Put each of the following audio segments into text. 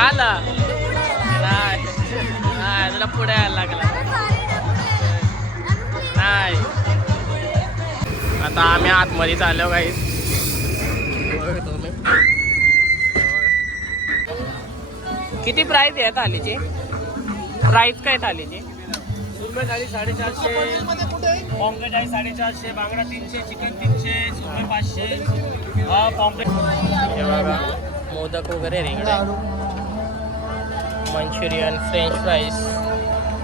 आला नाही नाही तुला पुढे यायला लागला नाही. आता आम्ही आतमध्ये चाललो काही. किती प्राइस आहे थालीची? प्राइस काय थालीची? सुरमई थाली 450, पॉम्प्लेट आहे 450, बांगडा 300, चिकन 300, सुरमई 500. हा पॉम्प्लेट. हे बघा मोदक वगैरे रे इकडे. मंचुरियन, फ्रेंच फ्राईज,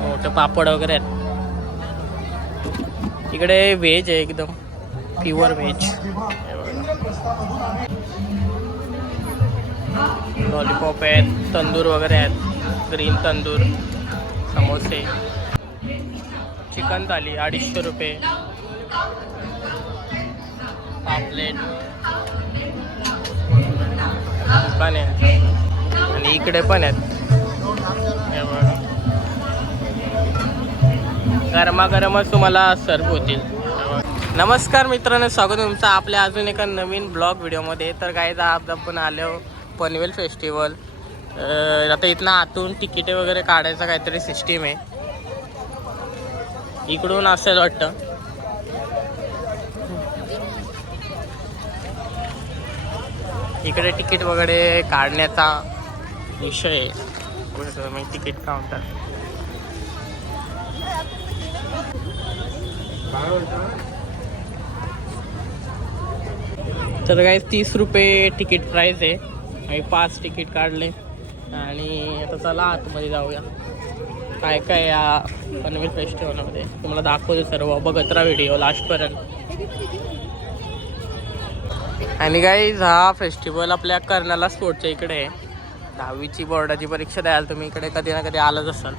मोठे पापड वगैरे आहेत. इकडे व्हेज आहे एकदम प्युअर व्हेज. लॉलीपॉप आहेत, तंदूर वगैरे आहेत, ग्रीन तंदूर, समोसे, चिकन थाली 250 रुपये, पापलेट, दुकान आहे. आणि इकडे पण आहेत. हे बघा गरमागरमच तुम्हाला सर्व होतील. नमस्कार मित्रांनो, स्वागत तुमचं आपल्या अजून एका नवीन ब्लॉग व्हिडिओमध्ये. तर काय आज आपण आलो पनवेल फेस्टिवल. आता इथनं आतून तिकिटे वगैरे काढायचं काहीतरी सिस्टीम आहे. इकडून असेल वाटतं. इकडे तिकीट वगैरे काढण्याचा विषय आहे. मी तिकीट काउंटर. तर काय 30 रुपये तिकीट प्राईस आहे. आम्ही 5 तिकीट काढले आणि आता चला आतमध्ये जाऊया. काय काय या पनवेल फेस्टिवलमध्ये तुम्हाला दाखवतो सर्व. बघत राहा व्हिडिओ लास्टपर्यंत. आणि गाईज हा फेस्टिवल आपल्या कर्नाला स्पोर्टच्या इकडे आहे. 10वीची बोर्डाची परीक्षा द्यायला तुम्ही इकडे कधी ना कधी आलंच असाल.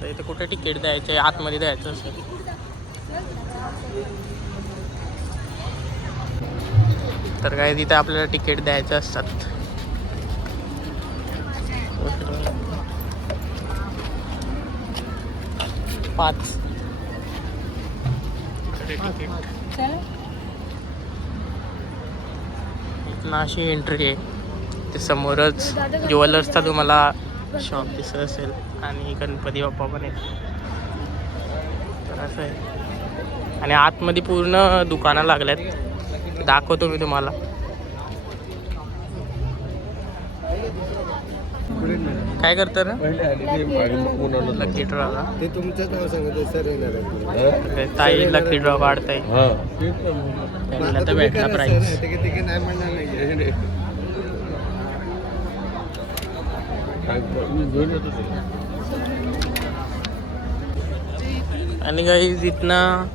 तर इथे कुठे तिकीट द्यायचे, आतमध्ये द्यायचं असेल. तर काय तिथे आपल्याला तिकीट द्यायचे असतात. 5 तिकीट. इथनं अशी एंट्री आहे. ते समोरच ज्वेलर्सचा तुम्हाला शॉप दिसत असेल आणि गणपती बाप्पा पण आहेत. तर असं आहे. आणि आतमध्ये पूर्ण दुकानं लागल्यात. दाखवतो मी तुम्हाला. काय करतं ना लकी ड्रॉ? ते तुमचंच नाव सांगत सर येणार. ताई लकी ड्रॉ काढताय. त्यांना तर भेटला प्राईस. नाही म्हणणार नाही. आणि काही इथनं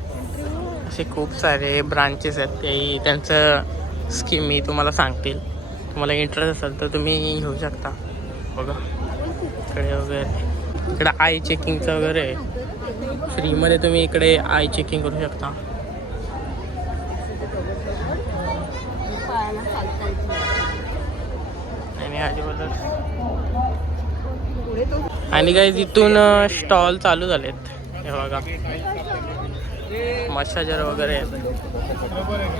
असे खूप सारे ब्रांचेस आहेत. ते त्यांचं स्कीम मी तुम्हाला सांगतील. तुम्हाला इंटरेस्ट असेल तर तुम्ही घेऊ शकता. बघा इकडे वगैरे. इकडे आय चेकिंगचं वगैरे आहे. फ्रीमध्ये तुम्ही इकडे आय चेकिंग करू शकता. आणि काही तिथून स्टॉल चालू झालेत. हे बघा मसाजर वगैरे आहेत.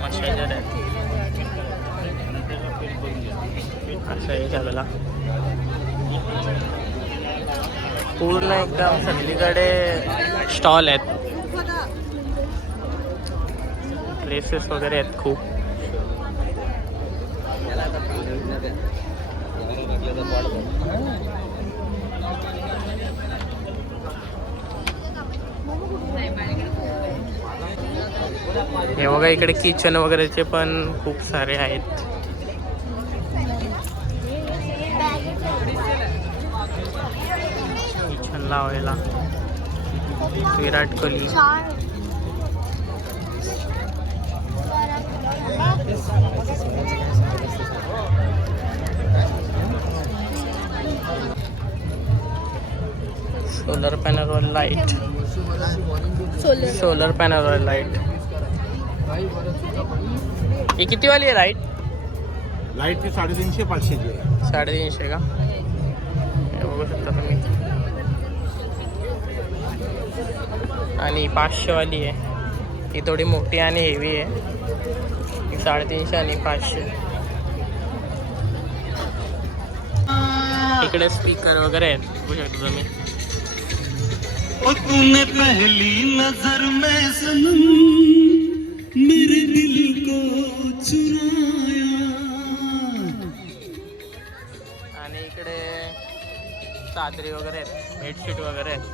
मसाजर आहेत असं हे सगळं पूर्ण एकदम सगळीकडे स्टॉल आहेत. प्लेसेस वगैरे आहेत खूप. हे बघा इकडे किचन वगैरेचे पण खूप सारे आहेत. किचन लावायला विराट कोहली. सोलर पॅनलवर लाईट. सोलर पॅनलवर लाईट. ही किती वाली आहे लाईट? लाईटची 350 500ची. 350 का? हे बघू शकता तुम्ही. आणि 500 वाली आहे. ही थोडी मोठी आणि हेवी आहे. ही 350 आणि 500. इकडे स्पीकर वगैरे आहेत बघू शकता तुम्ही. तूने पहली नजर में सनम मेरे दिल को चुराया. आणि इकडे चादरी वगैरे आहेत, बेडशीट वगैरे आहेत.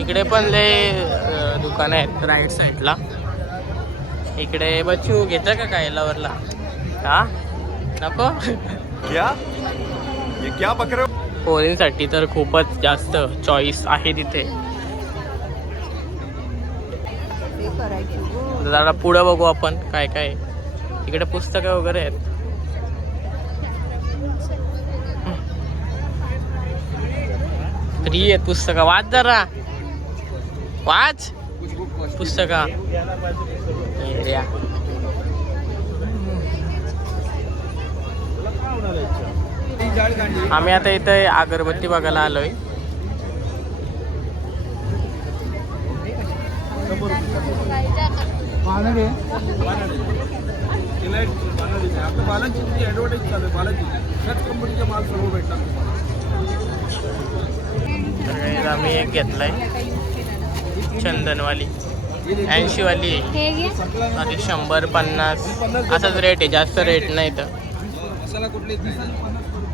इकडे पण लय दुकानं आहेत राईट साईडला. इकडे बच्चू घेतं का काय लवरला? हा नको. क्या ये क्या बक रहे हो? पोरींसाठी तर खूपच जास्त चॉईस आहे तिथे. जरा पुढं बघू आपण काय काय. इकडे पुस्तकं वगैरे आहेत. फ्री आहेत पुस्तकं. वाच जरा, वाच पुस्तका. आम्ही आता इथे अगरबत्ती बघायला आलोय. तर आम्ही एक घेतलाय चंदनवाली 80 वाली आहे. आधी 100-50 असाच रेट आहे, जास्त रेट नाही. तर मसाला कुठले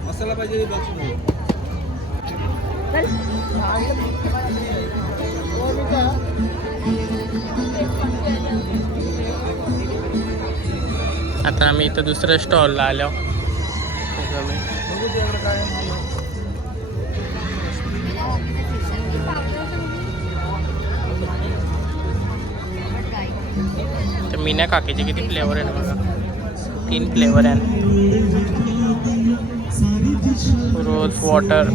मसाला पाहिजे. आता आम्ही इथं दुसऱ्या स्टॉलला आलो. तर मीना काकीचे किती फ्लेवर आहेत बघा. 3 फ्लेवर आहे. Rose water.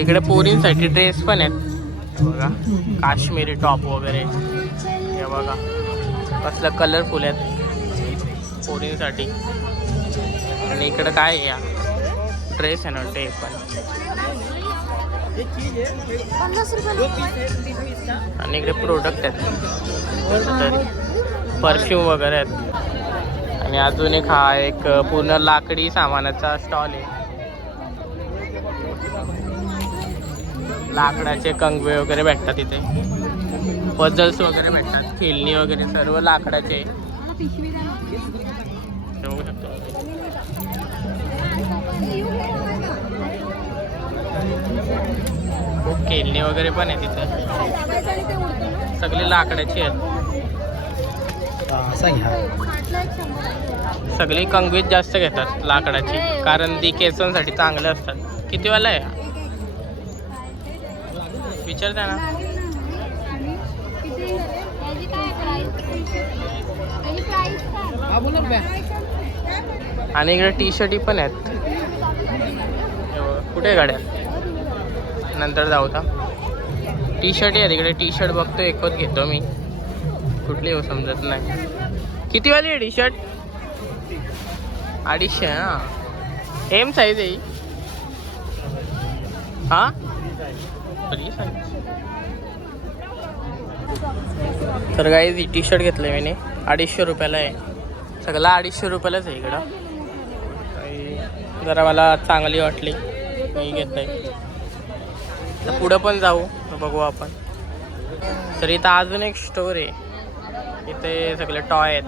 इकडे पोरींसाठी ड्रेस पण आहेत बघा. काश्मीरी टॉप वगैरे हे बघा कसलं कलरफुल आहेत पोरींसाठी. आणि इकडे काय आहे या ड्रेस आहे ना ते पण. आणि इकडे प्रोडक्ट आहेत, परफ्यूम वगैरे आहेत. आणि अजून एक हा एक पूर्ण लाकडी सामानाचा स्टॉल आहे. लाकडाचे कंगवे वगैरे भेटतात इथे. पझल्स वगैरे भेटतात, खेळणी वगैरे सर्व लाकडाचे. बघू शकतो. खूप खेळणी वगैरे पण आहे तिथे. सगळे लाकडाचे आहेत. सगळी कंगवीत जास्त घेतात लाकडाची, कारण ती केसांसाठी चांगले असतात. किती वाला आहे विचारता ना. आणि इकडे टी शर्टी पण आहेत. कुठे गाड्या नंतर जाऊ का. टी शर्ट आहे तिकडे. टी शर्ट बघतो एकच घेतो मी. कुठली हो समजत नाही. किती वाली आहे टी शर्ट? 250. हां एम साईज आहे हां. तर गाईज ही टी शर्ट घेतलं मी 250 रुपयाला आहे. सगळं 250 रुपयालाच आहे इकडं. जरा मला चांगली वाटली मी घेत आहे. तर पुढं पण जाऊ बघू आपण. तर इथं अजून एक स्टोर आहे. इथे सगळे टॉय आहेत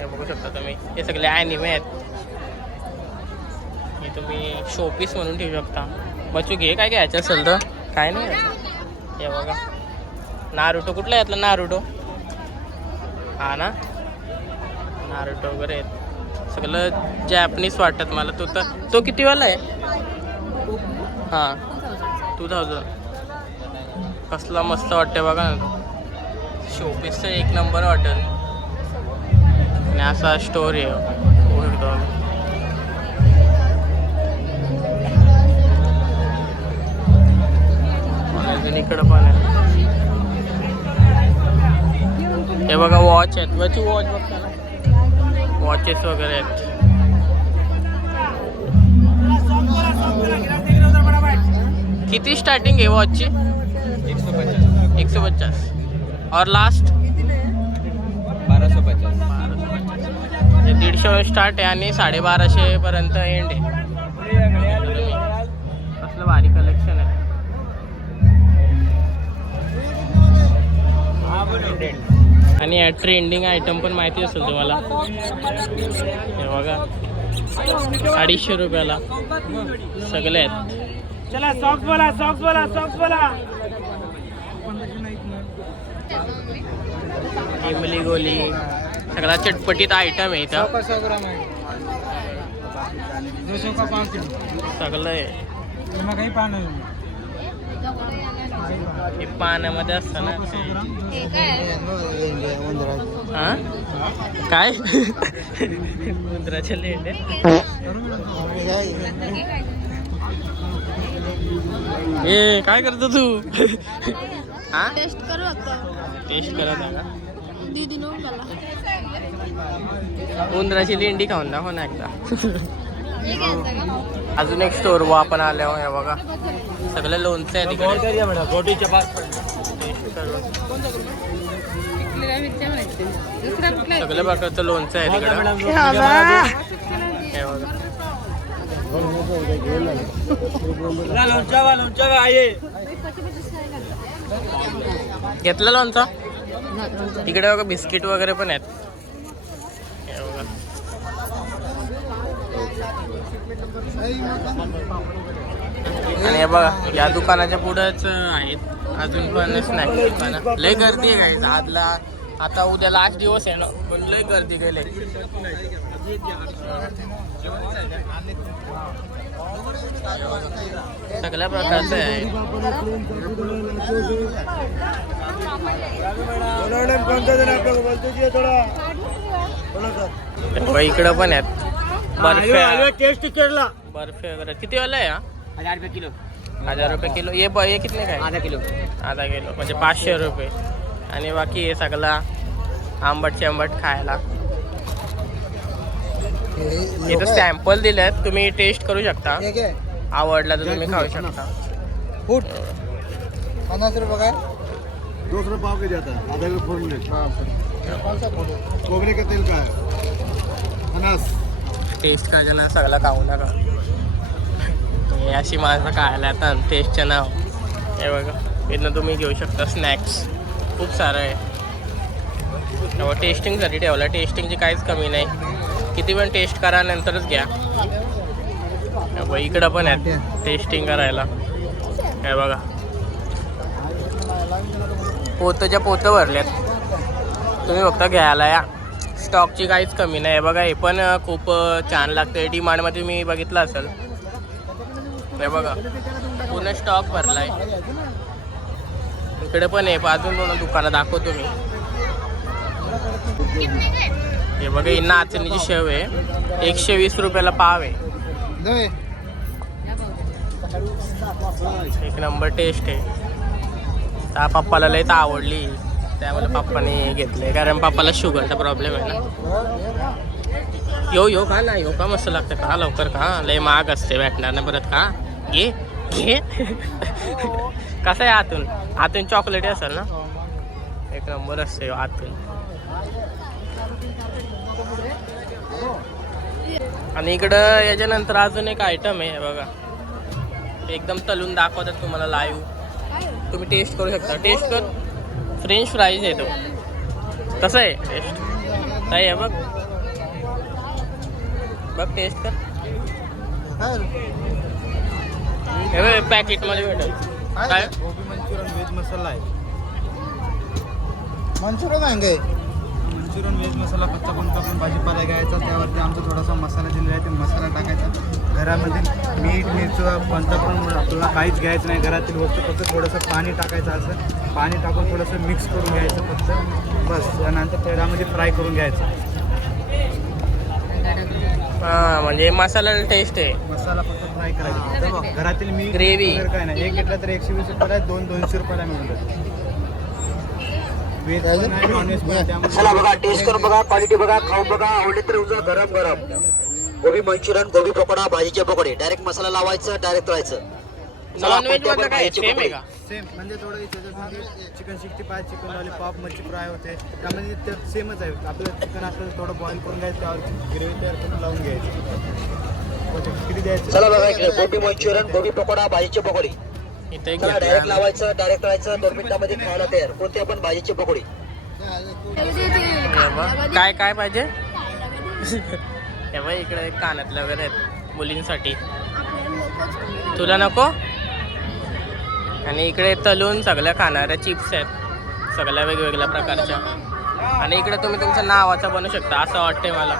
हे बघू शकता तुम्ही. हे सगळे ॲनिमे आहेत. हे तुम्ही शोपीस म्हणून ठेवू शकता. बच्चू घे काय घ्यायचं असेल तर. काय नाही हे बघा. नारुटो कुठला यातला नारुटो. हा ना नारुटो वगैरे आहेत. सगळं जॅपनीज वाटत मला. तो किती वाला आहे? हां 2000. कसला मस्त वाटते बघा ना तो. शोपीसचं एक नंबर वाटेल. आणि असा स्टोर आहे अजून इकडं पण आहे. हे बघा वॉच आहेत. वॉच बघता ना. वॉचेस वगैरे आहेत. किती स्टार्टिंग आहे वॉचची? 150 और लास्ट 150 स्टार्ट आहे आणि 1250 पर्यंत एंड आहे. असलं भारी कलेक्शन आहे. आणि ट्रेंडिंग आयटम पण माहिती असेल तुम्हाला. हे बघा 250 रुपयाला सगळे आहेत. चला सॉक्स बोला, सॉक्स बोला, सॉक्स बोला. इमली गोली सगळा चटपटीत आयटम आहे इथं. 100 ग्राम है, 200 का 5 किलो. सगळं आहे. तुम्हाला काही पान आहे? हे पाण्यामध्ये असतं ना. हा काय उंदराचे लेंडे. ए काय करतो तू? हा टेस्ट करू आता. टेस्ट करत आहे का? दीदी नो मला. उंदराची लेंडी खाऊन दाखव ना एकदा. हे घ्यायचं का? अजून एक स्टोर वर आपण आल्यावर हे बघा सगळं लोणचं आहे तिकडे. दुसरा कुठला आहे? सगळ्या प्रकारचं लोणचं आहे तिकडे. हे बघा घेतलं लोणचं. तिकडे बघा बिस्किट वगैरे पण आहेत. हे बघा. आणि हे बघा या दुकानाच्या पुढेच आहेत अजून पण स्नॅक्स दुकानं. लय गर्दी आहे काय आजला. आता उद्या लास्ट दिवस आहे ना पण लय गर्दी गेले. सगळ्या प्रकारचं आहे. इकडं पण आहेत बर्फी. टेस्ट केला. बर्फी वगैरे किती वाला आहे? 1000 रुपये किलो. 1000 रुपये किलो. ये कितने काय? आधा किलो. आधा किलो म्हणजे 500 रुपये. आणि बाकी हे सगळा आंबट खायला. इथं सॅम्पल दिले आहेत तुम्ही टेस्ट करू शकता. आवडला तर तुम्ही खाऊ शकता. 50 रुपये काय 200 पाव के जाता है, आधा किलो फोड़ ले. कोबरे का तेल का है 50. टेस्ट का ना सगळा खाऊ नका. हे अशी माणसं खायला येतात टेस्टचं नाव. हे बघा इथनं तुम्ही घेऊ शकता स्नॅक्स. खूप सारं आहे. तेव्हा टेस्टिंगसाठी ठेवलं. टेस्टिंगची काहीच कमी नाही. किती पण टेस्ट करा नंतरच घ्या. इकडं पण आहेत टेस्टिंग करायला. हे बघा पोतच्या पोतं भरल्यात. तुम्ही फक्त घ्यायला या. स्टॉकची काहीच कमी नाही. हे बघा हे पण खूप छान लागतं. डिमांडमध्ये मी बघितलं असेल. हे बघा पूर्ण स्टॉक भरलाय. इकडे पण आहे. अजून दोन दुकानं दाखवतो मी. हे बघा ही नाचणीची शेव आहे. 120 रुपयाला पाव आहे. एक नंबर टेस्ट आहे. त्या पप्पाला लयच आवडली त्यामुळे पप्पाने घेतले. कारण पप्पाला शुगरचा प्रॉब्लेम आहे ना. यो खा ना. यो का मस्त लागतं. का लवकर का. लय महाग असते भेटणार ना परत. का घे कसं आहे आतून चॉकलेट असेल ना. एक नंबर असते आतून. आणि इकडं याच्यानंतर अजून एक आयटम आहे बघा. एकदम तलून दाखवतात तुम्हाला लाईव्ह. तुम्ही टेस्ट करू शकता. टेस्ट कर. फ्रेंच फ्राईज आहे तो. कसं आहे टेस्ट? काय आहे बघ टेस्ट कर. हे पॅकेटमध्ये भेटेल. काय गोभी मंचुरियन वेज मसाला आहे. मंचुरियन आहे. मंचुरियन वेज मसाला कच्चा कोणता पण भाजीपाला घ्यायचा. त्यावरती आमचा थोडासा मसाला दिलेला आहे. ते मसाला टाकायचा. घरामध्ये मीठ मिरचं कोणता पण आपल्याला काहीच घ्यायचं नाही. घरातील वस्तू फक्त थोडंसं पाणी टाकायचं. असं पाणी टाकून थोडंसं मिक्स करून घ्यायचं फक्त बस. त्यानंतर तेलामध्ये फ्राय करून घ्यायचं. हां म्हणजे मसाला टेस्ट आहे. मसाला फक्त फ्राय करायचा. घरातील मीठ ग्रेव्ही काय नाही. एक घेतला तर 120 रुपयाला आहे. 200 रुपयाला मिळून जाते. चला बघा टेस्ट करून बघा क्वालिटी बघा खाऊन बघा आवडली तर उजळ गरम गरम गोबी मंचुरियन गोबी पकोडा भाजीचे पकोडे डायरेक्ट मसाला लावायचं डायरेक्ट तळायचं. नॉनव्हेज मधलं काय सेम आहे का? सेम म्हणजे थोडं त्याच्यामध्ये चिकन 65, चिकन लॉलीपॉप, मच्छी फ्राय होते. त्यामध्ये ते सेमच आहे. आपलं चिकन असलं तर थोडं बॉईल करून घ्यायचं, त्यावर ग्रेव्ही तयार करून लावून घ्यायचं. किती द्यायचं? चला बघा इकडे गोबी मंचुरियन, गोबी पकोडा, भाजीची पकोडी. इथे चला डायरेक्ट लावायचं, डायरेक्ट करायचं, 2 मिनिटांमध्ये खायला तयार. कोणती आपण भाजीची पकोडी. काय काय पाहिजे? हे बघ इकडे कानातले वगैरे आहेत मुलींसाठी. तुला नको? आणि इकडे तलून सगळ्या खाणाऱ्या चिप्स आहेत, सगळ्या वेगवेगळ्या प्रकारच्या. आणि इकडे तुम्ही तुमच्या नावाचं बनवू शकता, असं वाटतंय मला.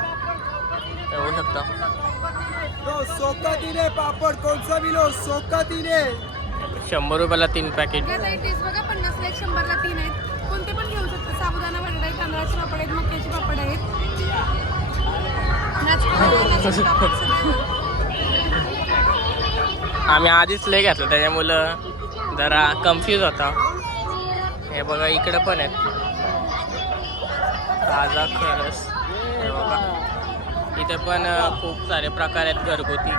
होऊ शकतं. पापड कोणचा बिलो? 100 रुपयाला 3 पॅकेट. बघा 50 ला 100 ला 3 आहेत. कोणते पण घेऊ शकता. साबुदाणा बटाटा आहे, तांदळाचे पापड आहेत, मक्याचे पापड आहेत. नाचणी पापड सगळे. आम्ही आधीच लय घेतलं त्याच्यामुळं जरा कन्फ्यूज होता. हे बघा इकडे पण आहेत ताजा खरस. हे बघा इथे पण खूप सारे प्रकार आहेत घरगुती.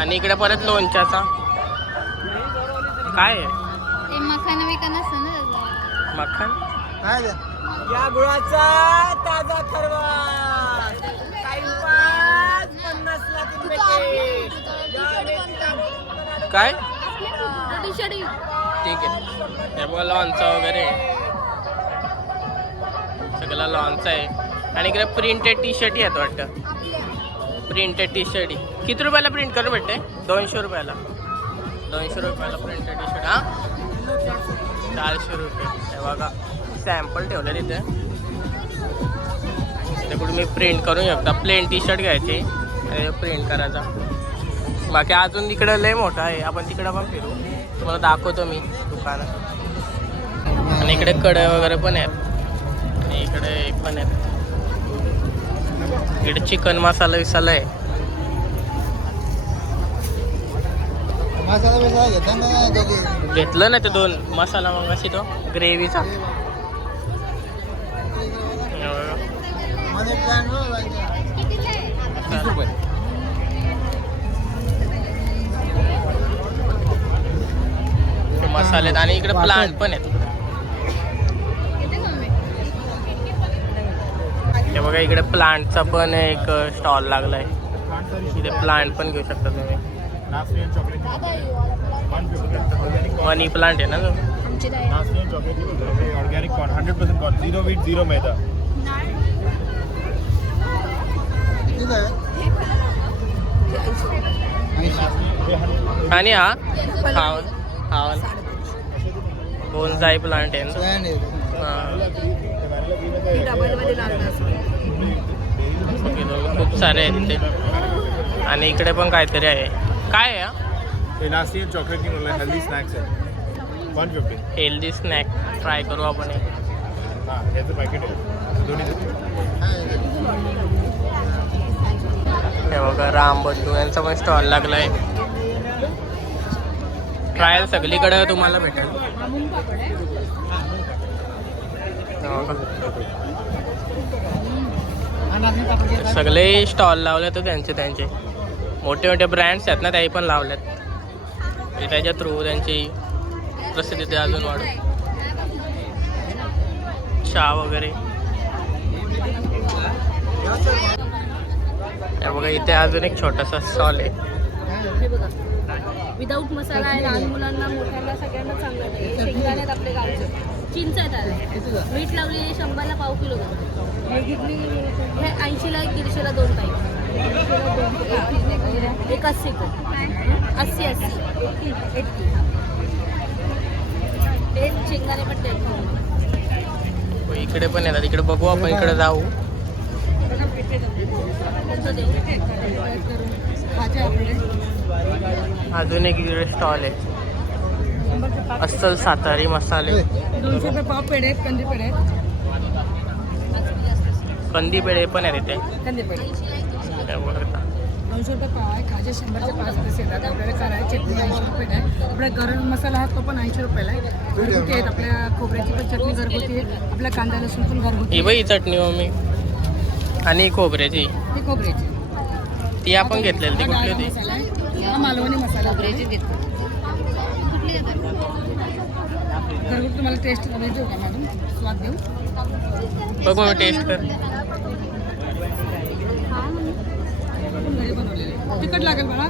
आणि इकडे परत लोणच्याचा काय आहे? ते मखाना विकाना असतं ना त्याचा. मक्खन. काय द्या? या गुळाचा ताजा खरवस. टाइमपास 50 ला 3 पॅकेट. काय टी-शर्ट ठीक आहे. हे बघा लॉनचा वगैरे सगळं लॉनचं आहे. आणि इकडे प्रिंटेड टी शर्ट आहेत वाटतं. प्रिंटेड टी शर्ट किती रुपयाला प्रिंट करून भेटते? 200 रुपयाला. 200 रुपयाला प्रिंटेड टी शर्ट. हां 400 रुपये. हे बघा सॅम्पल ठेवलं तिथे. कुठे मी प्रिंट करून शकता. प्लेन टी शर्ट घ्यायचे आणि प्रिंट करायचा. बाकी अजून इकडं लय मोठं आहे, आपण तिकडं पण फिरू. तुम्हाला दाखवतो मी दुकानं. आणि इकडे कडे वगैरे पण आहेत. आणि इकडे पण आहेत. इकडे चिकन मसाला विसाला आहे. मसाला बिसाला घेता ना दोघे? घेतलं ना ते 2 मसाला मग अशी तो ग्रेव्हीचा. मनी प्लांट 20 रुपये. मसाले आणि इकडे प्लांट पण आहेत. हे बघा इकडे प्लांटचा पण एक स्टॉल लागलाय. इथे प्लांट पण घेऊ शकता तुम्ही. मनी प्लांट आहे ना तो. ऑर्गॅनिक कॉर्न 100% कॉर्न, 0 वीट 0 मैदा. आणि हा बोनसाई प्लांट आहे ना. खूप सारे आहेत तिथे. आणि इकडे पण काहीतरी आहे. काय आहे? इलास्टियन चॉकलेट की म्हणलं हेल्दी स्नॅक्स आहे 150. हेल्दी स्नॅक ट्राय करू आपण. हां ह्याचं पॅकेट आहे दोन्ही. हे बघा रामबंधू यांचा पण स्टॉल लागलाय. ट्रायल सगळीकडे तुम्हाला भेटेल. सगळे स्टॉल लावले तर त्यांचे मोठे मोठे ब्रँड्स आहेत ना, त्याही पण लावल्यात. त्याच्या थ्रू त्यांची प्रसिद्धी ते अजून वाढ. चहा वगैरे. बघा इथे अजून एक छोटासा स्टॉल आहे. हे बघा विदाऊट मसाला आहे. लहान मुलांना मोठ्यांना सगळ्यांना चांगलं आहे. शेंगदाणे आहेत आपले गावचे. चिंच आहेत आले. मीठ लावलेली 100ला पाव किलो. हे 80ला 150ला 2 पाहिजे. एक 80 80 ते शेंगदाणे पण ते. इकडे पण येतात. इकडे बघू आपण. इकडे जाऊ. अजून एक इकडे स्टॉल आहे. अस्सल सातारी मसाले. 200 रुपये पाव पेढे आहेत. कंदी पेढे आहेत. कंदी पेढे पण आहे तिथे. कंदी पेढे 200 रुपये पाव आहे. खाजे 100चे 5 पीस येतात. आपल्याला करायची चटणी 80 रुपये आहे. आपला गरम मसाला हा तो पण 80 रुपयाला आहे. घरगुती आहेत. आपल्या खोबऱ्याची पण चटणी घरगुती आहे. आपल्या कांदा लसूण पण घरगुती. ही बाई चटणी मम्मी. आणि खोबऱ्याची ही खोबऱ्याची ती आपण घेतलेली ती हा कुठली डाळगा होती? मसाला आहे, हा मालवणी मसाला आहे. घरगुती तुम्हाला टेस्ट देऊ का मॅडम? स्वाद देऊ? बघ मग टेस्ट कर. आपण घरी बनवलेले. तिखट लागेल मला.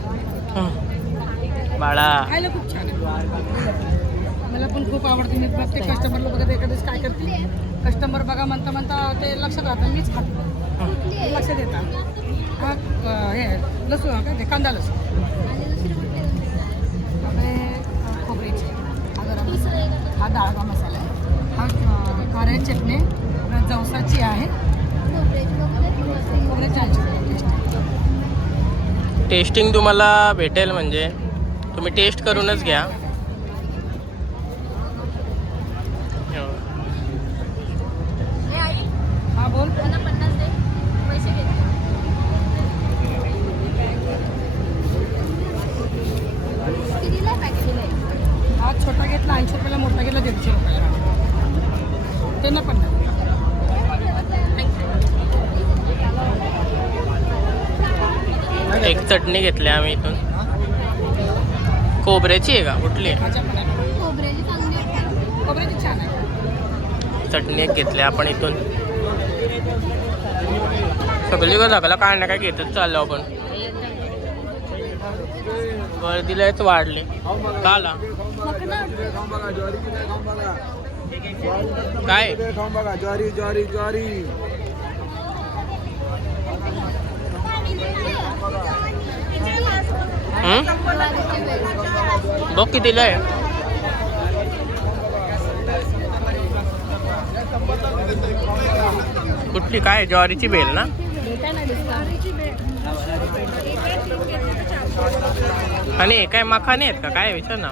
बाळा खायला खूप छान आहे. मला पण खूप आवडते. मी प्रत्येक कस्टमरला बघत एखाद्याच काय करते, कस्टमर बघा म्हणता म्हणता ते लक्षात राहतं, मीच खाते. लक्षात येतात. हा हे लसूण काय ते कांदा लसूण आपले खोबऱ्याचे, हा गरम मसाला, हा डाळगा मसाला आहे, हा खाऱ्या चटणी आपल्या जवसाची आहे, खोबऱ्याची 80 रुपये. टेस्टिंग तुम्हाला भेटेल म्हणजे तुम्ही टेस्ट करूनच घ्या. हा बोल. त्यांना 50 दे, पैसे घे. कितीला पॅकेट दिलंय? हा छोटा घेतला 80 रुपयाला, मोठा घेतला 150 रुपयाला. त्यांना पण एक चटणी घेतली आम्ही इथून. खोबऱ्याची आहे का कुठली आहे? भाज्या पण आहे. खोबऱ्याची चांगली आहे. खोबऱ्याची छान आहे. चटणी एक घेतली आपण इथून. सगळी का लागला काय ना काय घेतच चाललो आपण. गर्दीलाच वाढली का आला काय? ज्वारी ज्वारी ज्वारी. बघ कितीला आहे. कुठली काय? ज्वारीची बेल ना? आणि काय मखाने आहेत का काय विचार ना.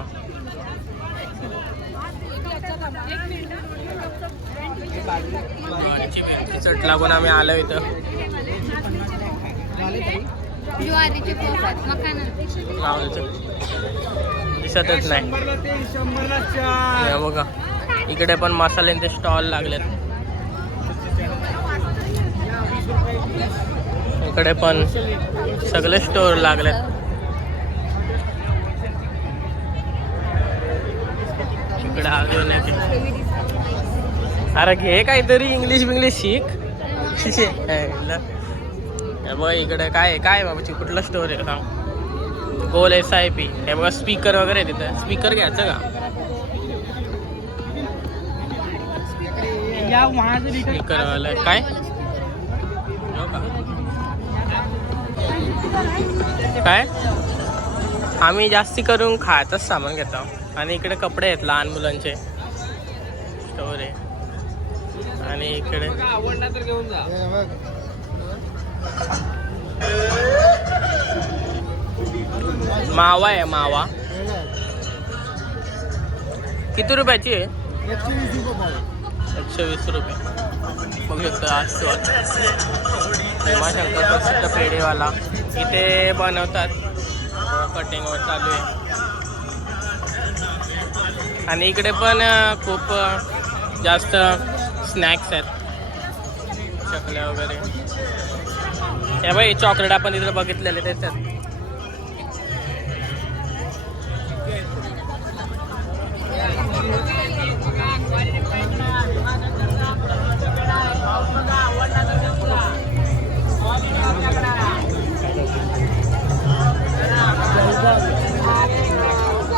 ज्वारीची बेलची चट लागून आम्ही आलो इथं. ज्वारीचे पोपट मखाना दिसतच नाही. हे बघा इकडे पण मसाल्यांचे स्टॉल लागलेत. इकडे पण सगळे स्टोर लागलेत. इकडे अजून अरे घे काहीतरी इंग्लिश बिंग्लिश शिक. बघ इकडे काय काय बाबाची कुठला स्टोर आहे सांग. गोल SIP. हे बघा स्पीकर वगैरे तिथे. स्पीकर घ्यायचं का? स्पीकर वाला काय हो का? काय आम्ही जास्ती करून खायचंच सामान घेतो. आणि इकडे कपडे आहेत लहान मुलांचे स्टोर आहे. आणि इकडे मावा आहे. मावा किती रुपयाची आहे? 120 रुपये. बघू शकता असतो भीमाशंकर प्रसिद्ध पेढेवाला इथे बनवतात. कटिंगवर चालू आहे. आणि इकडे पण खूप जास्त स्नॅक्स आहेत. चकल्या वगैरे. हे बाई चॉकलेट आपण इथे बघितलेले त्याच्यात.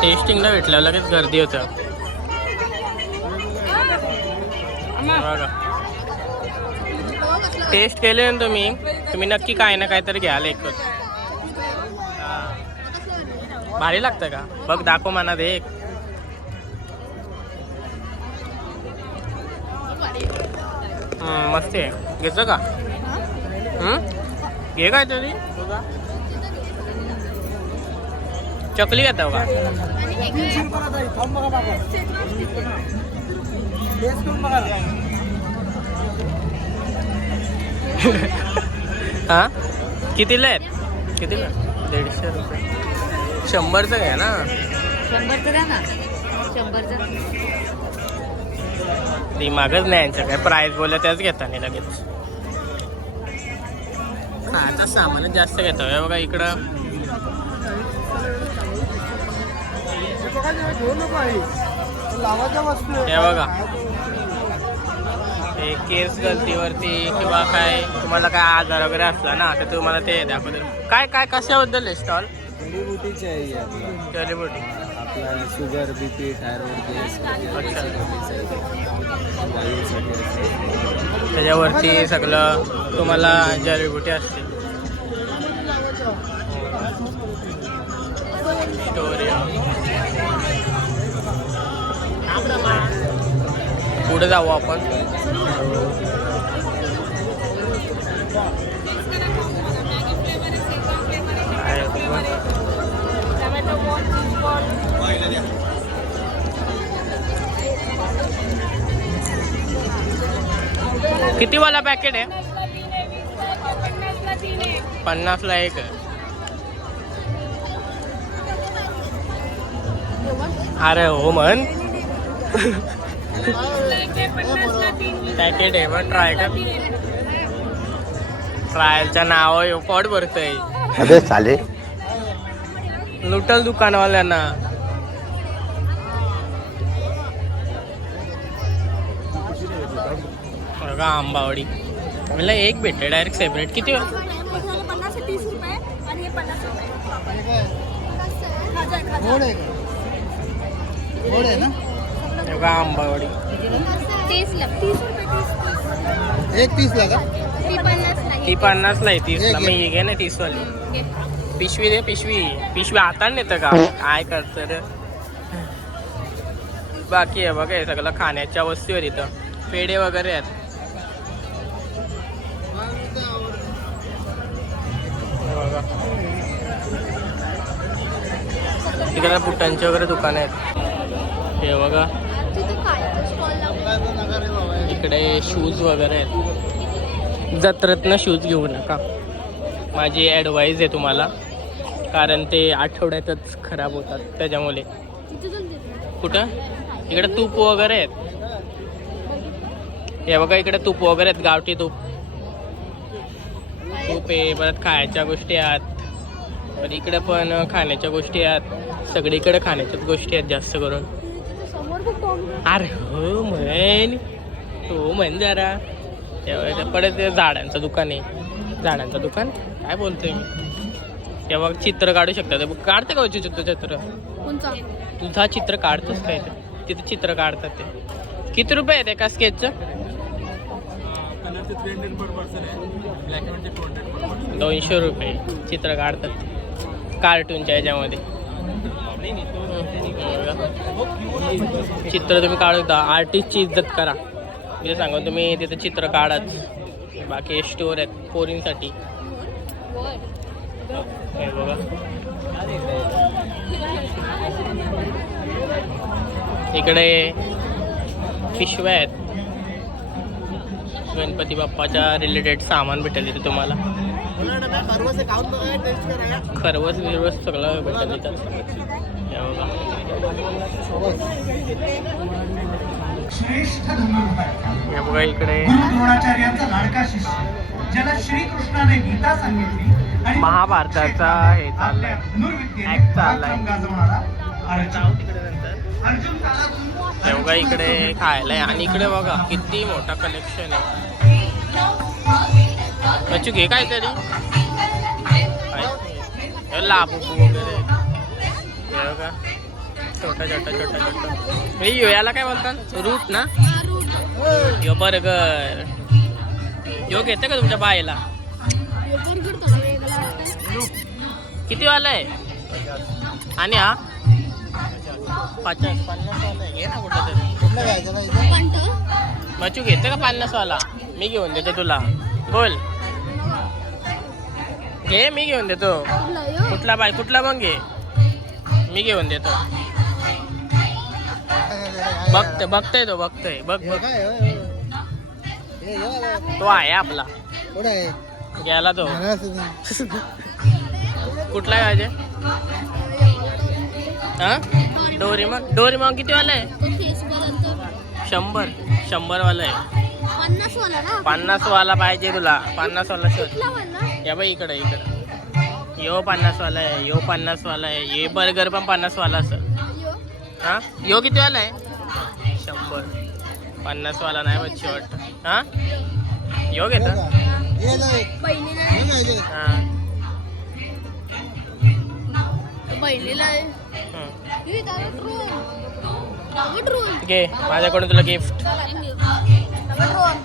टेस्टिंगला भेटल्या लगेच गर्दी होतं. बघा टेस्ट केले ना तुम्ही नक्की काय ना काहीतरी घ्याल एकच. भारी लागतं का? बघ दाखव मना दे एक. मस्त आहे. घेतो का? घे काय तरी. चकली घेतो का? हा कितीला आहेत? कितीला? 150 रुपये. 100चं घ्या ना. 100चं द्या ना. 100चं दिमागच नाही यांचं काय. प्राईस बोललं त्याच घेता नाही लगेच. खायचा सामानच जास्त घेतो हे बघा इकडं. हे बघा हे केस गलतीवरती किंवा काय तुम्हाला काय आजार वगैरे असला ना तर तुम्हाला ते दाखवतो. काय काय कशाबद्दल आहे स्टॉल? जडीबुटीची आहे आपला जडीबुटी. आपला शुगर बीपी थायरॉइड गॅस त्याच्यावरती सगळं तुम्हाला जडीबुटी असते. पुढे जाऊ आपण. किती वाला पॅकेट आहे? 50ला एक आहे. अरे हो म्हण. पॅकेट आहे पण ट्राय कर. ट्रायलच्या नाव पोट भरतय. अबे साले लुटल दुकानवाल्यांना. बघा आंबावडी मला एक भेटते डायरेक्ट सेपरेट. किती 50 से 30 रुपये आणि हे 50 रुपये. बघा आंबावडी 30 ला 30 रुपये 30. एक 30 का? ती 50 ला. ती 50ला आहे 30ला. मी घे ना 30 वाली. पिशवी दे पिशवी. पिशवी हाताने नेतं का काय करतं रे. बाकी आहे बघा हे सगळं खाण्याच्या वस्तू आहेत इथं. पेढे वगैरे आहेत. बघा तिकडे बुटांचे वगैरे दुकान आहेत. हे बघा इकडे शूज वगैरे आहेत. जत्रेतनं शूज घेऊ नका माझी ॲडवाईज आहे तुम्हाला, कारण ते आठवड्यातच खराब होतात त्याच्यामुळे. कुठं इकडे तूप वगैरे आहेत. हे बघा इकडे तूप वगैरे आहेत. गावठी तूप आहे. परत खायच्या गोष्टी आहेत. पण इकडे पण खाण्याच्या गोष्टी आहेत. सगळीकडे खाण्याच्याच गोष्टी आहेत जास्त करून. अरे हो म्हण जरा. परत ते झाडांचं दुकान आहे. झाडांचं दुकान काय बोलतोय मी. तेव्हा चित्र काढू शकतात. काढते का चित्र? तुझा चित्र काढतोस काय? तिथे चित्र काढतात ते. किती रुपये आहेत एका स्केचचं? 200 रुपये चित्र काढतात कार्टूनच्या ह्याच्यामध्ये. चित्र तुम्ही काढू शकता. आर्टिस्टची इज्जत करा. मी सांगून तुम्ही तिथं चित्र काढाच. बाकी स्टोर आहेत पोरींसाठी. हे बघा इकडे पिशव्या आहेत. गणपती बाप्पाच्या रिलेटेड सामान भेटेल इथे तुम्हाला. खरवस बिरवस सगळं भेटेल इथं. हे बघा हे बघा इकडे महाभारताचा हे चाललाय. ऍक्ट चाललाय. हे बघा इकडे खायला आहे. आणि इकडे बघा किती मोठा कलेक्शन आहे. बच्चू घे काहीतरी. लाबू वगैरे हे बघा छोटा हे याला काय बोलतात? रूट ना. यो बर्गर यो घेते का तुमच्या बायला? किती वाला आहे? आणि हा 50 वाला आहे. घे ना कुठं तरी. बच्चू घेते का 50 वाला? मी घेऊन देतो तुला. बोल घे. मी घेऊन देतो. कुठला बाय कुठला मग घे. मी घेऊन देतो. बघतोय तो बघतोय. बघ तो आहे आपला. गेला तो. कुठला पाहिजे? हा डोरेमॉन किती वाला आहे? 100 वाला आहे. 50 वाला ना 50 वाला पाहिजे तुला. 50 वाला शोध. कुठला वाला या बाई इकडे इकडे. यो 50 वाला आहे, यो 50 वाला आहे, हे बर्गर पण 50 वाला असं. यो हा यो किती वाला आहे? 100. 50 वाला नाही बच्ची वाटतं. हा यो घेता. बहिणीला हा बहिणीला हं. हे दादा ड्रोन ड्रोन घे माझ्याकडून तुला गिफ्ट. ड्रोन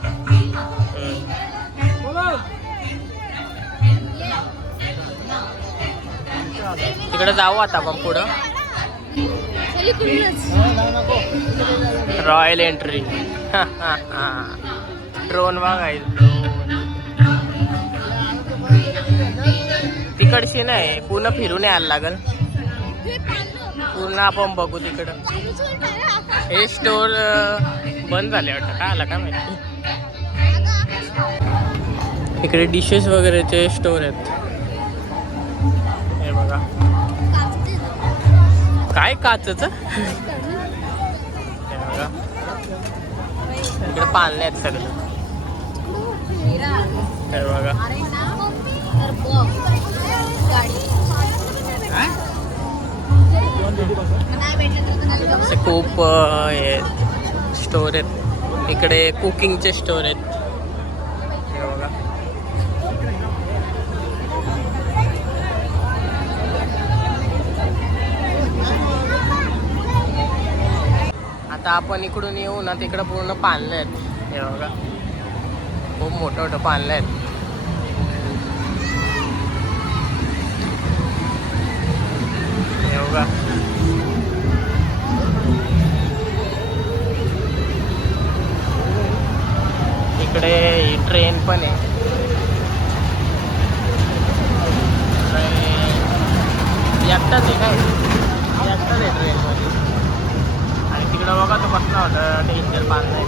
तिकडे जाऊ आता आपण पुढं. Royal entry. ड्रोन बघायचं. तिकडची नाही पूर्ण फिरून यायला लागल. पूर्ण आपण बघू तिकडं. हे स्टोर बंद झाले वाटतं. काय आला का माहिती. इकडे डिशेस वगैरेचे स्टोर आहेत. हे बघा काय काचच. हे बघा इकडे पाळणे आहेत सगळे. हे बघा असे खूप हे स्टोर आहेत. इकडे कुकिंगचे स्टोर आहेत. हे बघा आता आपण इकडून येऊ ना तिकडं पूर्ण पाळणे आहेत. हे बघा खूप मोठं मोठं पाळणे आहेत. हे बघा इकडे ट्रेन पण आहे. एकटाच आहे काय. एकटाच आहे ट्रेनमध्ये. आणि तिकडं बघा तो कसला होता डेंजर बांधलाय.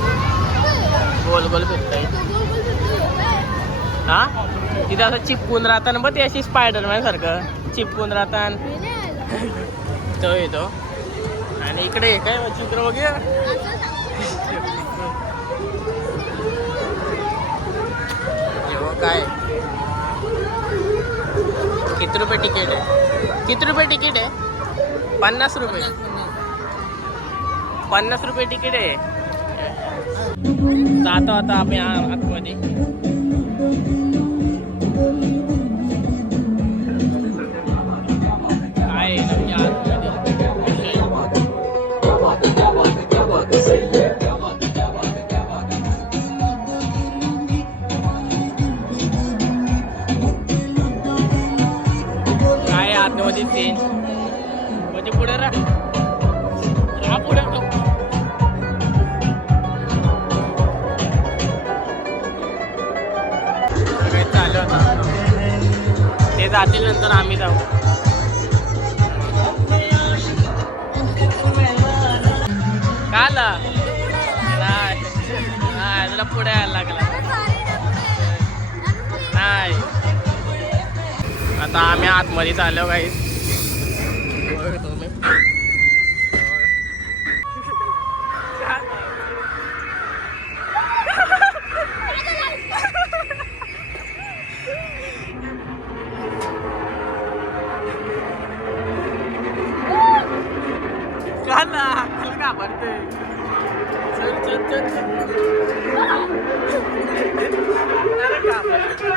गोल गोल फिरताय. हा तिथे असं चिपकून राहताना बघ. ती अशी स्पायडरमॅन सारखं चिपकून राहतान तो येतो. आणि इकडे हे काय चित्र वगैरे. काय किती रुपये तिकीट आहे? किती रुपये तिकीट आहे? 50 रुपये. 50 रुपये तिकीट आहे. जातो आता आम्ही आतमध्ये. काय नक्की आतमध्ये काय आतमध्ये चेंज म्हणजे पुढे राहा पुढे. चालू होता ते जातील नंतर आम्ही जाऊ. का आला नाही तुला पुढे यायला लागला नाही. आता आम्ही आतमध्ये चाललो काही. का ना का भरते. चल चल चल अरे का भरते.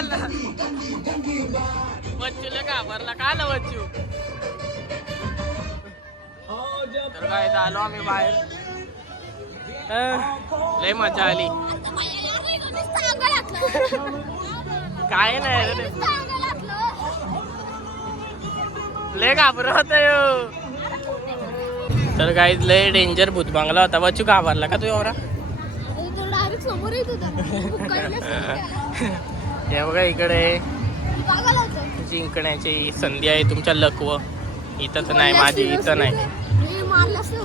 आला बच्चूला घाबरला का आला बच्चू. तर काय आलो आम्ही बाहेर. लय मजा आली. काय नाही रे. लय घाबरत होत. तर काही लय डेंजर भूत बंगला होता. बच्चू घाबरला का तू एवढा. हे बघा इकडे जिंकण्याची संधी आहे तुमच्या लकव. इथं तर नाही माझी इथं नाही.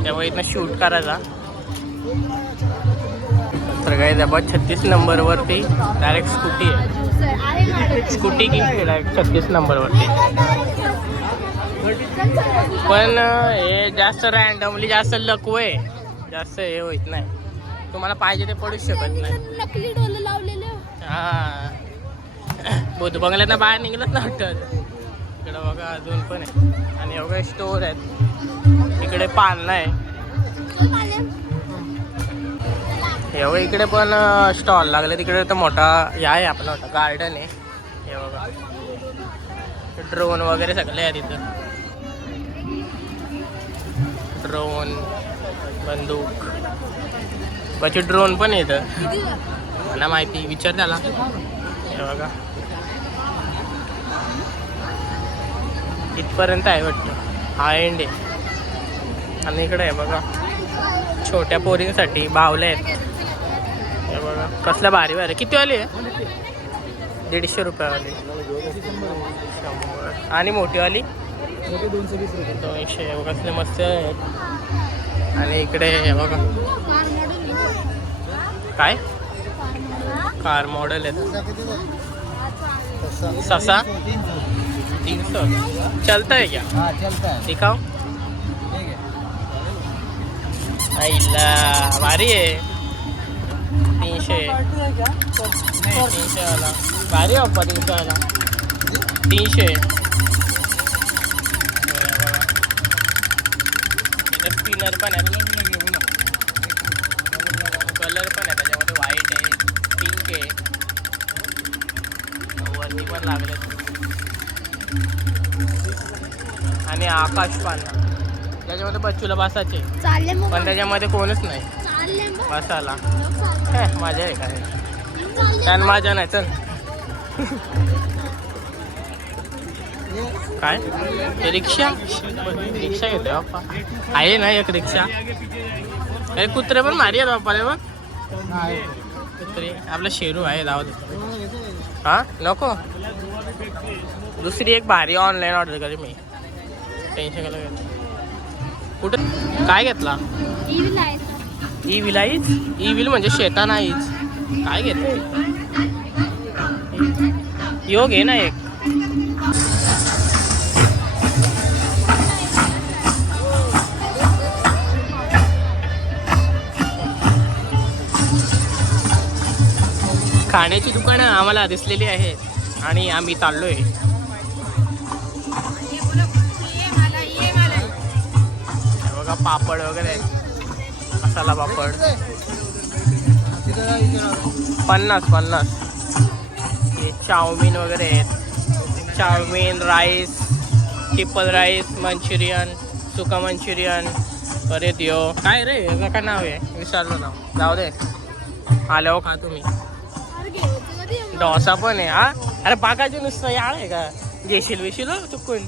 तेव्हा इथं शूट करायचा. तर काही त्या 36 नंबरवरती डायरेक्ट स्कूटी आहे. स्कूटी घेतली डायरेक्ट 36 नंबरवरती. पण हे जास्त रँडमली जास्त लकव आहे. जास्त हे होत नाही. तुम्हाला पाहिजे ते पडूच शकत नाही. नकली डोले लावलेले. हा भूत बंगल्यानं बाहेर निघलंच ना वाटत. इकडं बघा अजून पण आहे. आणि एवढे स्टोर आहेत. इकडे पाळणा आहे. एवढं इकडे पण स्टॉल लागले. तिकडे तर मोठा हे आहे आपला मोठा गार्डन आहे. हे बघा ड्रोन वगैरे सगळे आहे तिथं. ड्रोन बंदूक પછી ड्रोन पण येतं. मला माहिती विचार त्याला. हे बघा इथपर्यंत आहे वाटतं. हा एंड आहे. आणि इकडे आहे बघा छोट्या पोरींसाठी बावले आहेत. हे बघा कसल्या भारी भारी. किती वाली आहे. 150 रुपयावाली. 100. आणि मोठीवाली 220. कसले मस्त आहेत. आणि इकडे हे बघा काय कार मॉडेल आहे. ससा 300 चलता है क्या. हाँ चलता है. दिखाओ. आईला भारी आहे. 300 नाही 300 वाला भारी आहे. 300 वाला 300. स्पिनर पण आहे. कलर पण आहे त्याच्यामध्ये. व्हाईट आहे पिंक आहे. वरती पण लागले. आणि आकाश पाना त्याच्यामध्ये बच्चूला बसायचे. पण त्याच्यामध्ये कोणच नाही बसायला. मजा आहे काय. त्यान माझ्या नाही. चल काय ते रिक्षा रिक्षा घेते बाप्पा. आहे ना एक रिक्षा. अरे कुत्रे पण भारी आहेत बाप्पा. रे बघ कुत्रे. आपला शेरू आहे दावत. हा नको. दुसरी एक भारी ऑनलाईन ऑर्डर करेन मी. टेन्शन केलं. कुठं काय घेतला. ई विलाईच. ई विल म्हणजे शेता नाहीच. काय घेते योग आहे ना एक. खाण्याची दुकानं आम्हाला दिसलेली आहेत आणि आम्ही चाललोय. बघा पापड वगैरे. मसाला पापड 50. हे चाऊमिन वगैरे आहेत. Chow mein rice triple rice Manchurian सुका मंचुरियन. परत यो काय रे याचं काय नाव आहे विसरलो नाव. जाऊ दे आल्यावर खा तुम्ही. डोसा पण आहे. हा अरे बागाचे नुसतं याळ आहे का. जेशील विशील हो चुकून.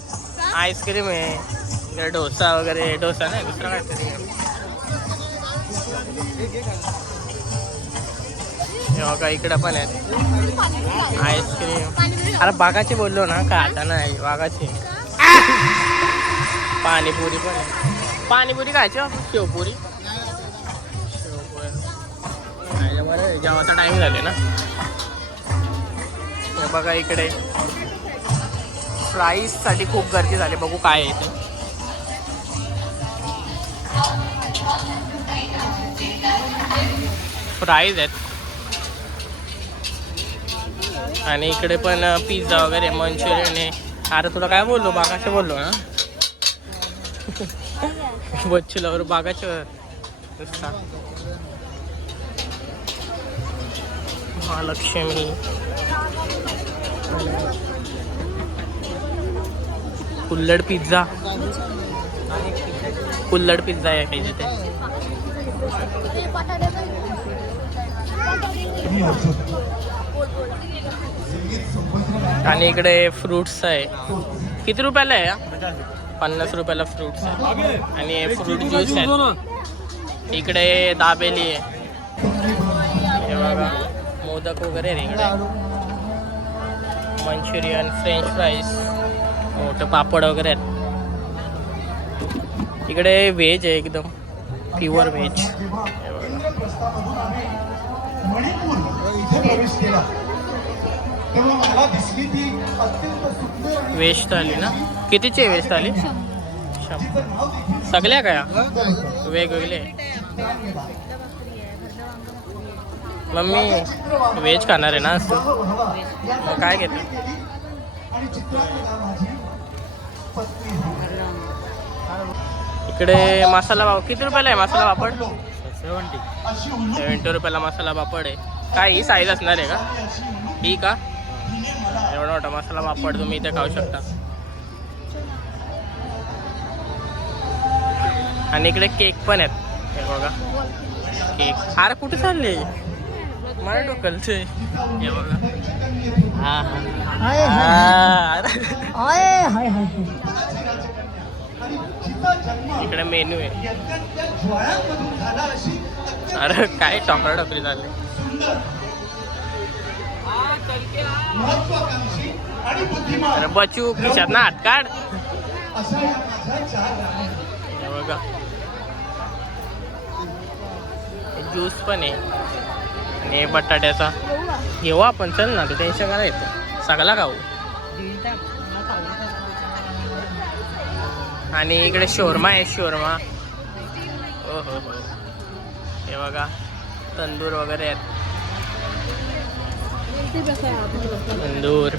आईस्क्रीम आहे इकडे. डोसा वगैरे. डोसा नाही दुसरा काहीतरी. बघा इकडे पण आहेत आईस्क्रीम. अरे बागाचे बोललो ना का आता नाही बागाचे. पाणीपुरी पण आहे. पाणीपुरी खायची शेवपुरी. शेवपुरी जेवायचा टाइम झाले ना. बघा इकडे फ्राईजसाठी खूप गर्दी झाली. बघू काय आहे ते. फ्राईज आहेत. आणि इकडे पण पिझ्झा वगैरे मंचुरियन आहे. अरे तुला काय बोललो बागाचे बोललो ना. बच्चूलावर बागाच्या महालक्ष्मी, कुल्हड पिझ्झा, कुल्हड पिझ्झा आहे काही तिथे. आणि इकडे फ्रूट्स आहे. किती रुपयाला आहे? 50 रुपयाला फ्रूट्स आहे. आणि फ्रूट ज्यूस आहे. इकडे दाबेली आहे. हे बघा मोदक वगैरे आहे इकडे. मंचुरियन, फ्रेंच फ्राईज, मोठं पापड वगैरे आहेत. इकडे व्हेज आहे एकदम प्युअर व्हेज. व्हेज थाली ना? कितीची आहे व्हेज थाली? 100. सगळ्या काय वेगवेगळे? मम्मी व्हेज खाणार आहे ना? मग काय घेते? इकडे मसाला पाव किती रुपयाला आहे? मसाला पापड 70 रुपयाला मसाला पापड आहे. काय ही साईज असणार आहे का? ही का? एवढा मोठा मसाला पापड तुम्ही इथे खाऊ शकता. आणि इकडे केक पण आहेत. हे बघा केक. अरे कुठे चालले? मला डोकलचे. हे बघा. इकडे मेनू आहे. अरे काय टोकरा टोकरी झाले. अरे बचू खिशात ना हात काढ. बघा ज्यूस पण आहे. आणि बटाट्याचा घेऊ आपण. चल ना, तू टेन्शन काय येतं, सगळा खाऊ. आणि इकडे शोरमा आहे. शोरमा हो हो हो. हे बघा तंदूर वगैरे आहेत. तंदूर.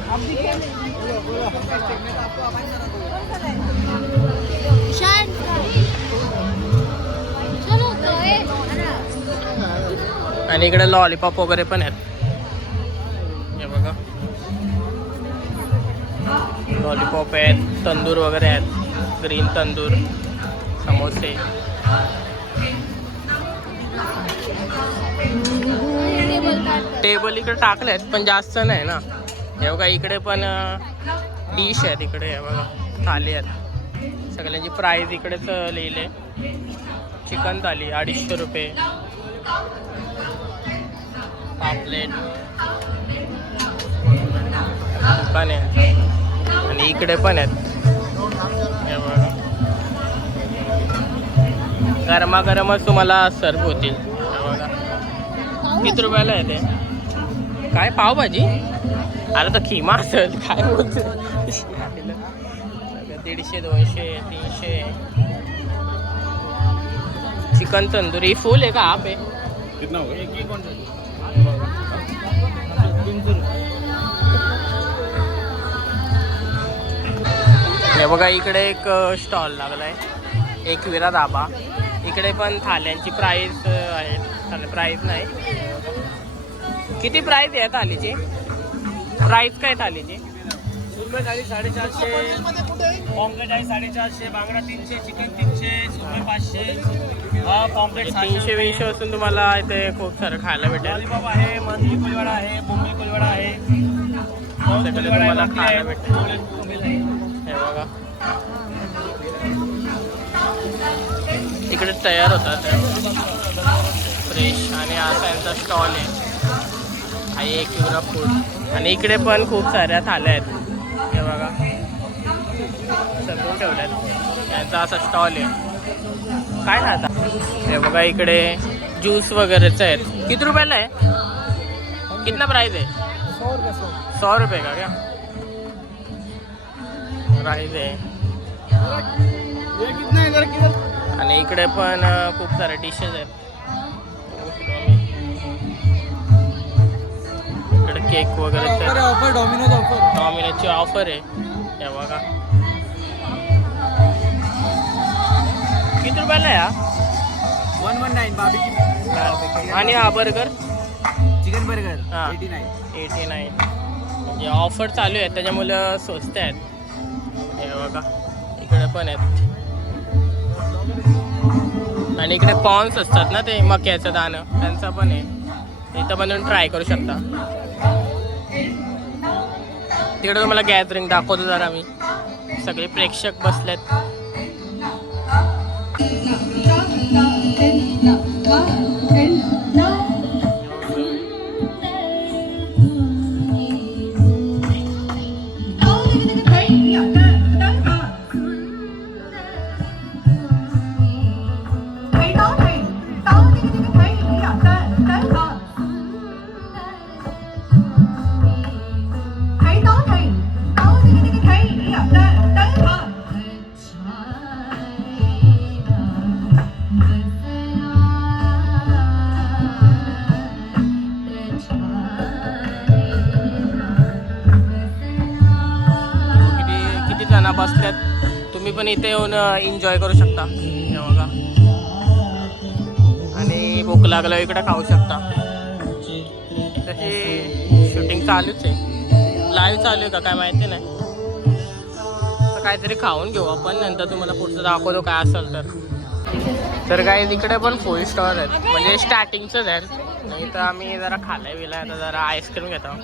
आणि इकडे लॉलीपॉप वगैरे पण आहेत. हे बघा लॉलीपॉप आहेत, तंदूर वगैरे आहेत. ग्रीन तंदूर, समोसे. टेबल इकडे टाकले आहेत पण जास्त नाही ना. हे बघा इकडे पण डिश आहेत. इकडे हे बघा थाली आहेत. सगळ्यांची प्राईस इकडेच लिहिले. चिकन थाली 250 रुपये. पापलेट दुकान आहे. आणि इकडे पण आहेत. हे बघा गरमागरमच तुम्हाला सर्व होतील. हे बघा किती रुपयाला आहे ते? काय पावभाजी? अरे तर खिमा असेल. काय बोलतो? 150, 200, 300. चिकन तंदुरी फुल आहे का हाफ आहे? हे बघा इकडे एक स्टॉल लागलाय, एकविरा धाबा. इकडे पण थाल्यांची प्राईस आहे. प्राईस नाही. किती प्राईस आहे थालीची? प्राईस काय थालीची? सुरमई थाली 450, पॉम्प्लेट आहे 450, बांगडा 300, चिकन 300, सुरमई 500, पॉम्प्लेट 300-200 असून तुम्हाला इथे खूप सारं खायला भेटेल. लॉलीपॉप आहे, मांजरी कोळीवाडा आहे, बोंबी कोळीवाडा आहे. सगळे तुम्हाला खायला भेटेल. हे बघा इकडे तयार होतात फ्रेश. आणि असा यांचा स्टॉल आहे एकविरा फूड. आणि इकडे पण खूप साऱ्या थाल्या आहेत. हे बघा सगळं ठेवल्यात. यांचा असा स्टॉल आहे. काय ना आता हे बघा इकडे ज्यूस वगैरेच आहेत. किती रुपयाला आहे? कितना प्राइस आहे? 100 रुपये का क्या प्राइस आहे? आणि इकडे पण खूप सारे डिशेस आहेत. इकडे केक वगैरे डॉमिनोजची ऑफर आहे. हे बघा किती रुपयाला आहे? 119 बार्बिक्यू. आणि हा बर्गर चिकन बर्गर हा. 89 म्हणजे ऑफर चालू आहे त्याच्यामुळं स्वस्त आहेत. हे बघा इकडे पण आहेत आणि इकडे कॉर्न्स असतात ना ते मक्याचं दाणं त्यांचं पण आहे. इथं पण ट्राय करू शकता. तिकडे तुम्हाला गॅदरिंग दाखवतो जरा मी. सगळे प्रेक्षक बसलेत. किती जण बसल्यात. तुम्ही पण इथे येऊन एन्जॉय करू शकता. हे बघा आणि भूक लागलं इकडे खाऊ शकता. तशी शूटिंग चालूच आहे. लाईव्ह चालू आहे का काय माहिती नाही. तर काहीतरी खाऊन घेऊ आपण नंतर तुम्हाला पुढचं दाखवतो काय असेल तर काय इकडे पण फुल स्टॉल आहेत म्हणजे स्टार्टिंगचंच आहे. नाही तर आम्ही जरा खाल्लंय बिलाय तर जरा आईस्क्रीम घेतो.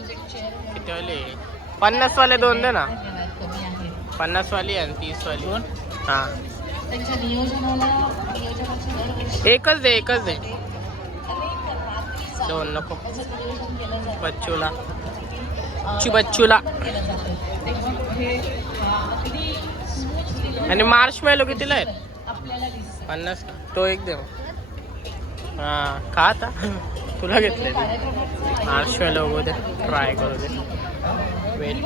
किती वाली 50 वाले दोन दे ना. 50 वाली आणि 30 वाली. हां एकच दे दोन नको. बच्चूला आणि मार्शमेलो कितीला आहेत? 50 का? तो एक दे. हां खा आता. तुला घेतले मार्शमेलो बघू दे ट्राय करू दे. वेट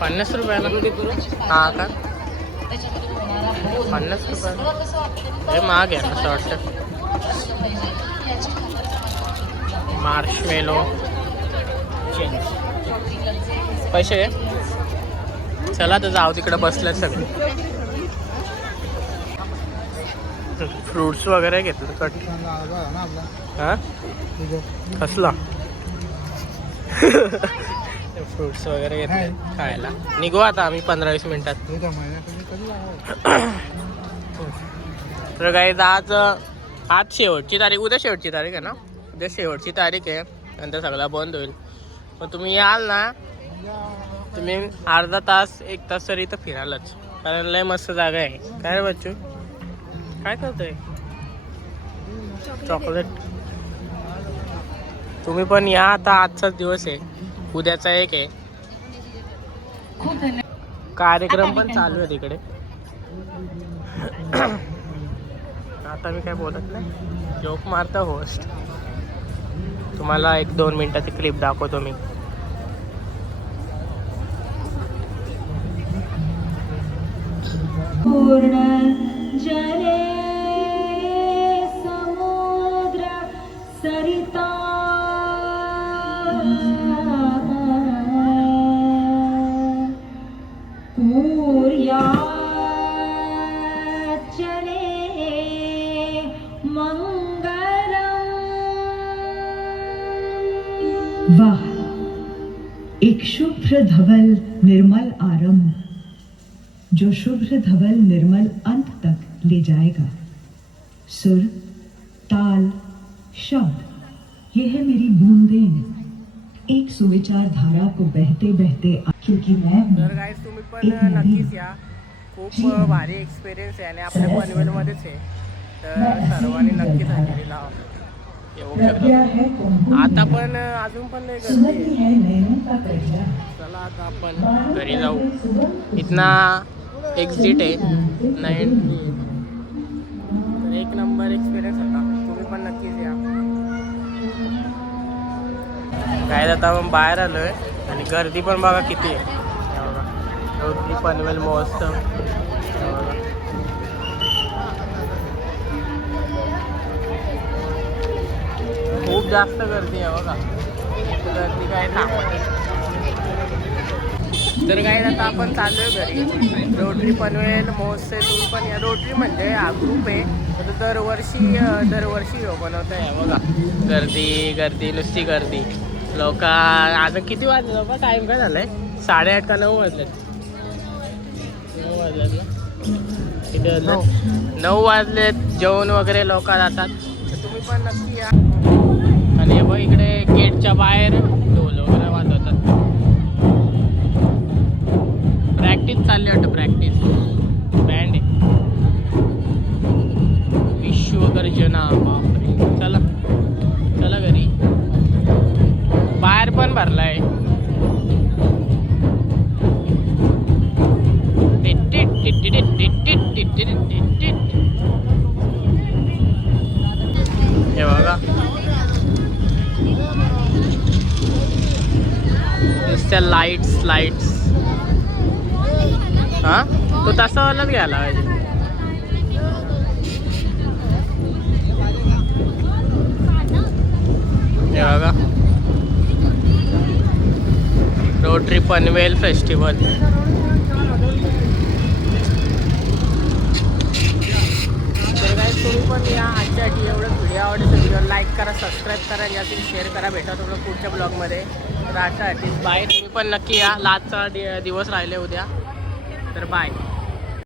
50 रुपयाला. हां का 50 रुपयाला हे महाग आहे असं वाटतं. मार्शमेलो पैसे चला तर जाऊ तिकडे बसल्यात सगळे. फ्रूट्स वगैरे घेतलं कट. हां कसला फ्रूट्स वगैरे घेतले खायला. निघू आता आम्ही 15-20 मिनिटात. तर काही आज शेवटची तारीख. उद्या शेवटची तारीख आहे ना. उद्या शेवटची तारीख आहे नंतर सगळा बंद होईल. पण तुम्ही याल ना तुम्ही अर्धा तास 1 तास तरी इथं फिरायलाच. कारण लय मस्त जागा आहे. काय रे बच्चू काय करतोय? चॉकलेट. तुम्ही पण या आता. आजचाच दिवस आहे. उद्याचा एक आहे कार्यक्रम पण चालू आहे तिकडे. आता मी काय बोलत नाही. जोक मारता होस्ट. तुम्हाला 1-2 मिनिटाची क्लिप दाखवतो मी. पूर्ण जले समुद्र सरिता पूर्या चले मंगलम. वाह एक शुभ्र धवल निर्मल आरंभ जो शुभ्र धवल निर्मल अंत तक ले जाएगा. सुर ताल शब्द ये है मेरी बूंदें एक सुविचार धारा को बहते बहते. क्योंकि मैं हूं तर गाईस तुम्ही पण नक्कीच या. खूप भारी एक्सपिरियन्स आहे आणि आपल्या पनवेलमध्येच आहे. तर सर्वांनी नक्कीच हजेरी लावा. येऊ शकतो. आता पण अजून पण नाही गर्दी आहे. चला आता आपण घरी जाऊ. इथना एक्झिट आहे 9. तर एक नंबर एक्सपिरियन्स होता. तुम्ही पण नक्कीच या. काय आता आपण बाहेर आलोय आणि गर्दी पण बघा किती आहे. गर्दी पनवेल महोत्सव. खूप जास्त गर्दी आहे बघा. गर्दी काय थांबत. तर काय आता आपण चाललोय घरी. रोटरी पनवेल महोत्सवातून पण या रोटरी म्हणजे हा ग्रुप आहे. तर दरवर्षी बनवत आहे बघा. गर्दी नुसती गर्दी. लोक आता किती वाजले लोक? टाइम काय झालाय? 8:30 का 9 वाजलेत? 9 वाजलेत ना? किती वाजले? 9 वाजलेत. जेवण वगैरे लोक जातात. तर तुम्ही पण नक्की या. आणि बघ इकडे गेटच्या बाहेर ढोल वगैरे वाजवतात. प्रॅक्टिस चालली वाटतं. प्रॅक्टिस बँड आहे. विश्वगर्जना. बापरे. चला घरी. बाहेर पण भरलाय. हे बघा नुसत्या लाईट्स. हा तो तसा वालाच घ्यायला पाहिजे. हे बघा रोटरी पनवेल फेस्टिवल. तर काय तुम्ही पण या. आजच्यासाठी एवढं व्हिडिओ आवडतं व्हिडिओ लाईक करा, सबस्क्राईब करा, यातील शेअर करा. भेटा तुम्हाला पुढच्या ब्लॉगमध्ये. तर आजच्यासाठी बाय. तुम्ही पण नक्की या. लास्टचा दिवस राहिले उद्या. तर बाय.